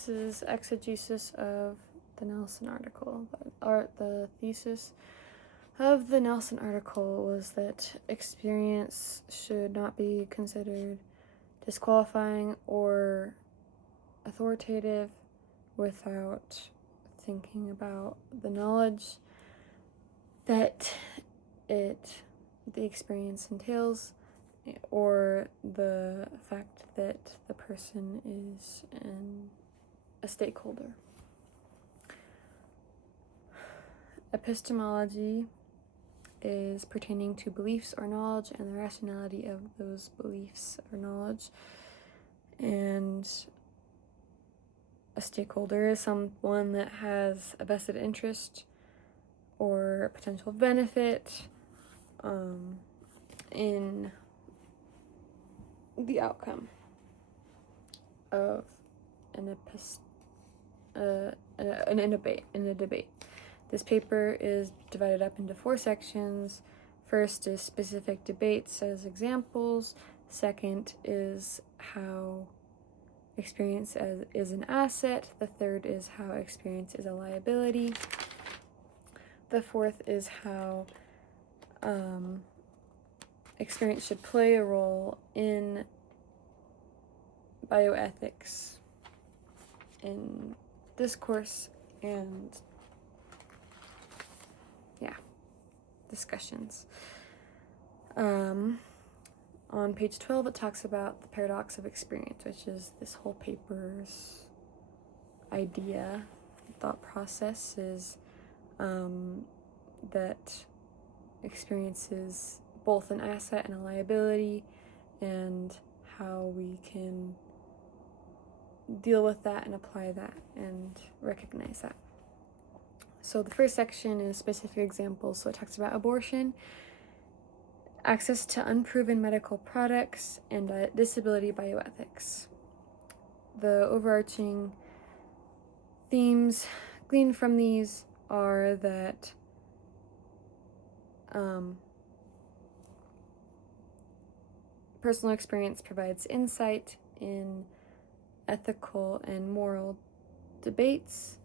This is exegesis of the Nelson article. The thesis of the Nelson article was that experience should not be considered disqualifying or authoritative without thinking about the knowledge that the experience entails, or the fact that the person is a stakeholder. Epistemology is pertaining to beliefs or knowledge and the rationality of those beliefs or knowledge. And a stakeholder is someone that has a vested interest or a potential benefit in the outcome of in a debate. This paper is divided up into 4 sections. First is specific debates as examples. Second is how experience is an asset. The third is how experience is a liability. The fourth is how experience should play a role in bioethics, in discourse, and discussions. On page 12, it talks about the paradox of experience, which is this whole paper's idea, thought process is that experience is both an asset and a liability, and how we can deal with that and apply that and recognize that. So the first section is specific examples. So it talks about abortion, access to unproven medical products, and disability bioethics. The overarching themes gleaned from these are that personal experience provides insight in ethical and moral debates,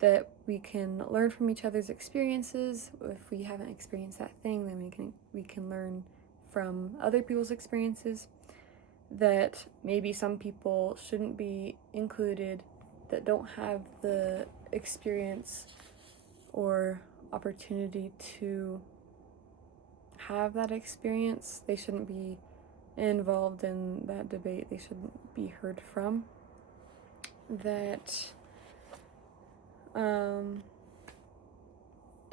that we can learn from each other's experiences. If we haven't experienced that thing, then we can learn from other people's experiences, that maybe some people shouldn't be included that don't have the experience or opportunity to have that experience. They shouldn't be involved in that debate. They shouldn't be heard from. That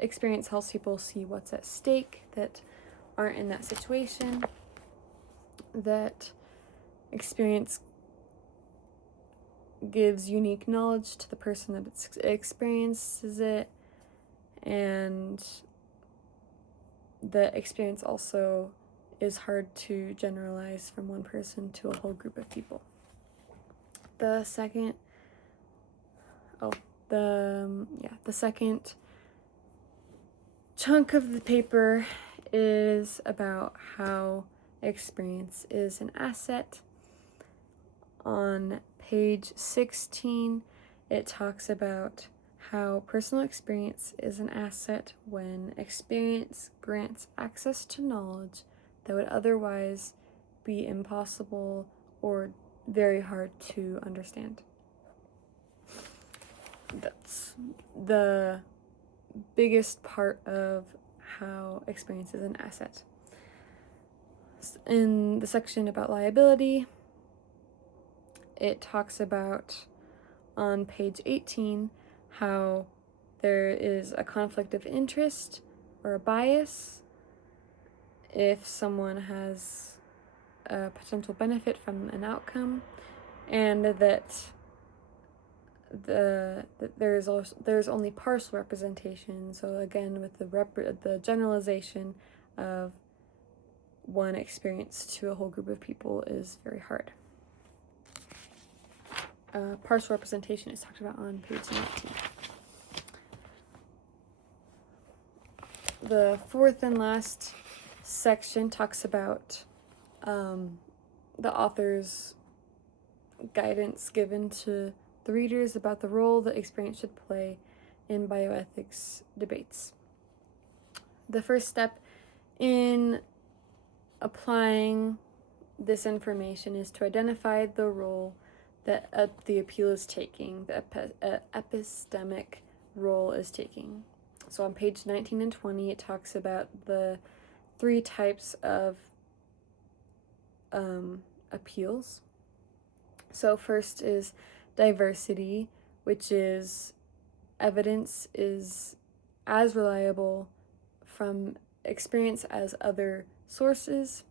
experience helps people see what's at stake that aren't in that situation. That experience gives unique knowledge to the person that experiences it, and the experience also is hard to generalize from one person to a whole group of people. The second chunk of the paper is about how experience is an asset. On page 16, it talks about how personal experience is an asset when experience grants access to knowledge that would otherwise be impossible or very hard to understand. That's the biggest part of how experience is an asset. In the section about liability, it talks about, on page 18, how there is a conflict of interest or a bias if someone has a potential benefit from an outcome, and that there's only partial representation. So again, with the generalization of one experience to a whole group of people is very hard. Partial representation is talked about on page 19. The fourth and last section talks about the author's guidance given to the readers about the role that experience should play in bioethics debates. The first step in applying this information is to identify the role that the appeal is taking, the epistemic role is taking. So on page 19 and 20, it talks about the 3 types of appeals. So first is diversity, which is evidence is as reliable from experience as other sources.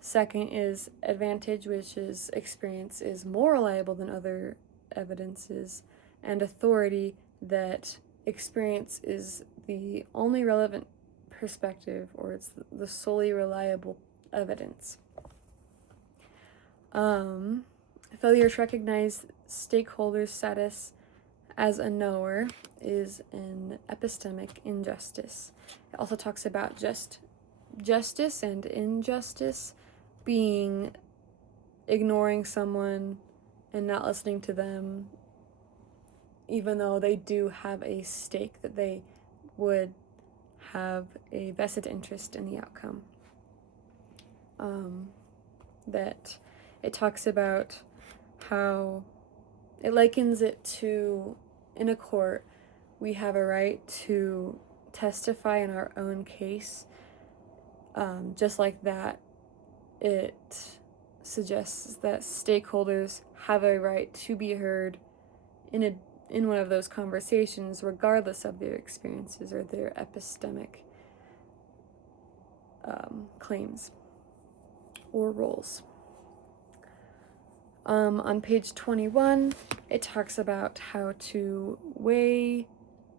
Second is advantage, which is experience is more reliable than other evidences. And authority, that experience is the only relevant perspective, or it's the solely reliable evidence. Failure to recognize stakeholders' status as a knower is an epistemic injustice. It also talks about justice and injustice being ignoring someone and not listening to them, even though they do have a stake, that they would have a vested interest in the outcome. That it talks about how it likens it to, in a court, we have a right to testify in our own case. Just like that, it suggests that stakeholders have a right to be heard in one of those conversations, regardless of their experiences or their epistemic claims or roles. On page 21, it talks about how to weigh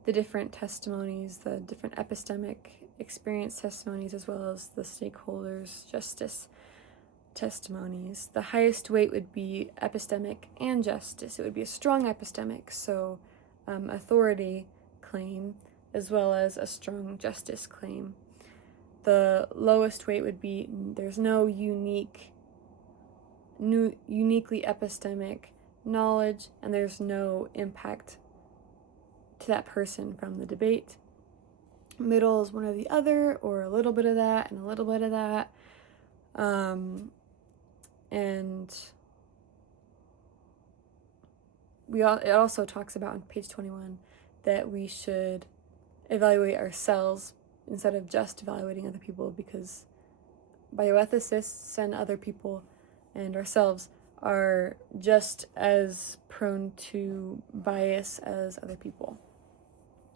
the different testimonies, the different epistemic experience testimonies, as well as the stakeholders' justice testimonies. The highest weight would be epistemic and justice. It would be a strong epistemic, so authority claim, as well as a strong justice claim. The lowest weight would be there's no uniquely epistemic knowledge, and there's no impact to that person from the debate. Middle is one or the other, or a little bit of that and a little bit of that. And it also talks about on page 21 that we should evaluate ourselves instead of just evaluating other people, because bioethicists and other people and ourselves are just as prone to bias as other people.